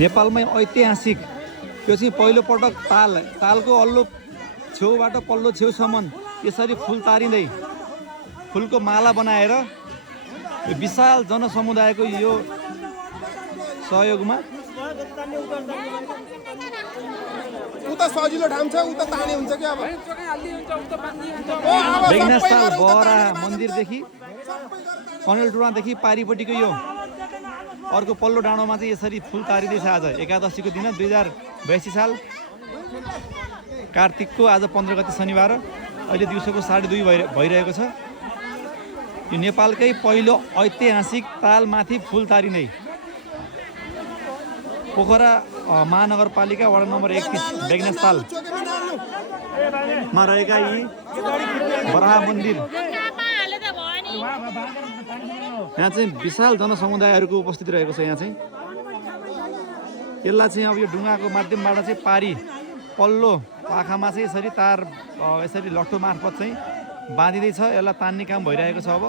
नेपालमै ऐतिहासिक यो चाहिँ पहिलो पटक तालको अल्लो छेउबाट पल्लो छेउसम्म यसरी फुल तारिँदै फुलको माला बनाएर यो विशाल जनसमुदायको यो सहयोगमा उता सजिलो ठाउँ छ उता ताने हुन्छ क्या अब बेगनास्थल बहरा मन्दिरदेखि कनेलटुडादेखि पारिपट्टिको यो अर्को पल्लो डाँडोमा चाहिँ यसरी फुल तारिँदैछ आज एकादशीको दिन 2082 साल कार्तिकको आज 15 गते शनिबार अहिले दिउँसोको 2:30 भइरहेको छ। यो नेपालकै पहिलो ऐतिहासिक तालमाथि फुल तारिँदै पोखरा महानगरपालिका वडा नम्बर 31 बेगनास्थलमा रहेका यी बराह मन्दिर यहाँ चाहिँ विशाल जनसमुदायहरूको उपस्थिति रहेको छ। यहाँ चाहिँ यसलाई चाहिँ अब यो ढुङ्गाको माध्यमबाट चाहिँ पारी पल्लो पाखामा चाहिँ यसरी तार यसरी लट्ठो मार्फत चाहिँ बाँधिँदैछ। यसलाई तान्ने काम भइरहेको छ अब।